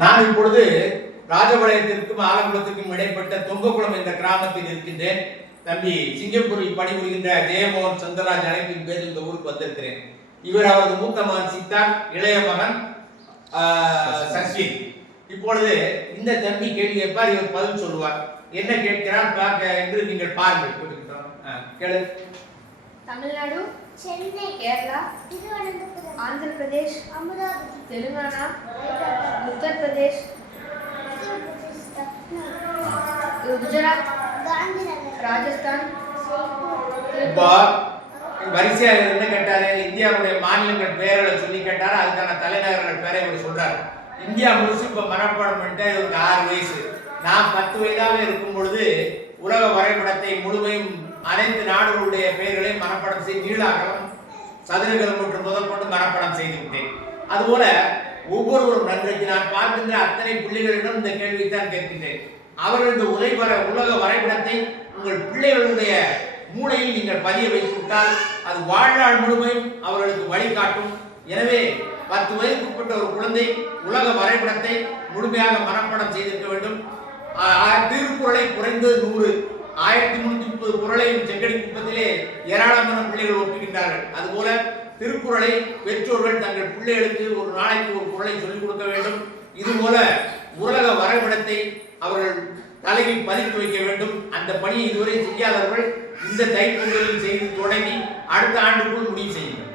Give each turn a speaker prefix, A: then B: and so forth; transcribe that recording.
A: நான் இப்பொழுது ராஜபாளையத்திற்கும் ஆலங்குளத்திற்கும் இடைப்பட்ட தொங்கக்குளம் என்ற கிராமத்தில் இருக்கின்றேன். தம்பி சிங்கப்பூரில் பணிபுரிகின்ற ஜெயமோகன் சந்திரராஜ் அழைப்பின் பேரில் இந்த ஊருக்கு வந்திருக்கிறேன். இவர் அவரது மூத்த மகன் சித்தார்த் இளைய மகன் சச்சின் இப்பொழுது இந்த தம்பி கேள்வி கேட்பார் இவர் பதில் சொல்லுவார். என்ன கேட்கிறார் பார்க்க என்று நீங்கள் பாருங்கள் கேளு.
B: தமிழ்நாடு
C: சென்னை
B: கேரளா
C: திருவனந்தபுரம்
B: ஆந்திர பிரதேஷ்
C: அமராவதி
B: தெலுங்கானா உத்தரப்பிரதேஷ்
C: உத்தரப்பிரதேஷ்
B: குஜராத் ராஜஸ்தான்
A: இப்போ
B: வரிசையாக
A: வரிசையா என்ன கேட்டாரு இந்தியாவுடைய மாநிலங்கள் பெயர்களை சொல்லி கேட்டாரு அதுக்கான தலைநகர்கள் பேரை இவர் சொல்றாரு. இந்தியா முழுசு இப்ப மனப்பாடம் பண்ணிட்டு இவருக்கு ஆறு வயசு. நான் பத்து வயதாக இருக்கும் பொழுது உலக வரைபடத்தை முழுமையும் அனைத்து நாடுகளுடைய பெயர்களையும் மனப்பாடம் செய்து நீளாகலம் சதுர மற்றும் முதல் கொண்டு மனப்பாடம் செய்து விட்டேன். அதுபோல ஒவ்வொருவரும் நன்றைக்கு நான் பார்க்கின்ற அத்தனை பிள்ளைகளிடம் இந்த கேள்வியை தான் கேட்கின்றேன். அவர்கள் இந்த உலக வர உலக வரைபடத்தை உங்கள் பிள்ளைகளுடைய மூளையில் நீங்கள் பதிய வைத்து விட்டால் அது வாழ்நாள் முழுமையும் அவர்களுக்கு வழிகாட்டும். எனவே பத்து வயதுக்குட்பட்ட ஒரு குழந்தை உலக வரைபடத்தை முழுமையாக மனப்பாடம் செய்திருக்க வேண்டும். திருக்குறளை குறைந்தது நூறு ஆயிரத்தி முன்னூத்தி முப்பது குரலையும் செங்கடி குப்பத்திலே ஏராளமான பிள்ளைகள் ஒப்புகின்றார்கள் அதுபோல திருக்குறளை பெற்றோர்கள் தங்கள் பிள்ளைகளுக்கு ஒரு நாளைக்கு ஒரு குரலை சொல்லிக் கொடுக்க வேண்டும். இதுபோல உலக வரைபடத்தை அவர்கள் தலையில் பதித்து வைக்க வேண்டும். அந்த பணியை இதுவரை செய்யாதவர்கள் இந்த தைப்பொங்கலில் செய்து தொடங்கி அடுத்த ஆண்டுக்குள் முடிவு செய்யுங்கள்.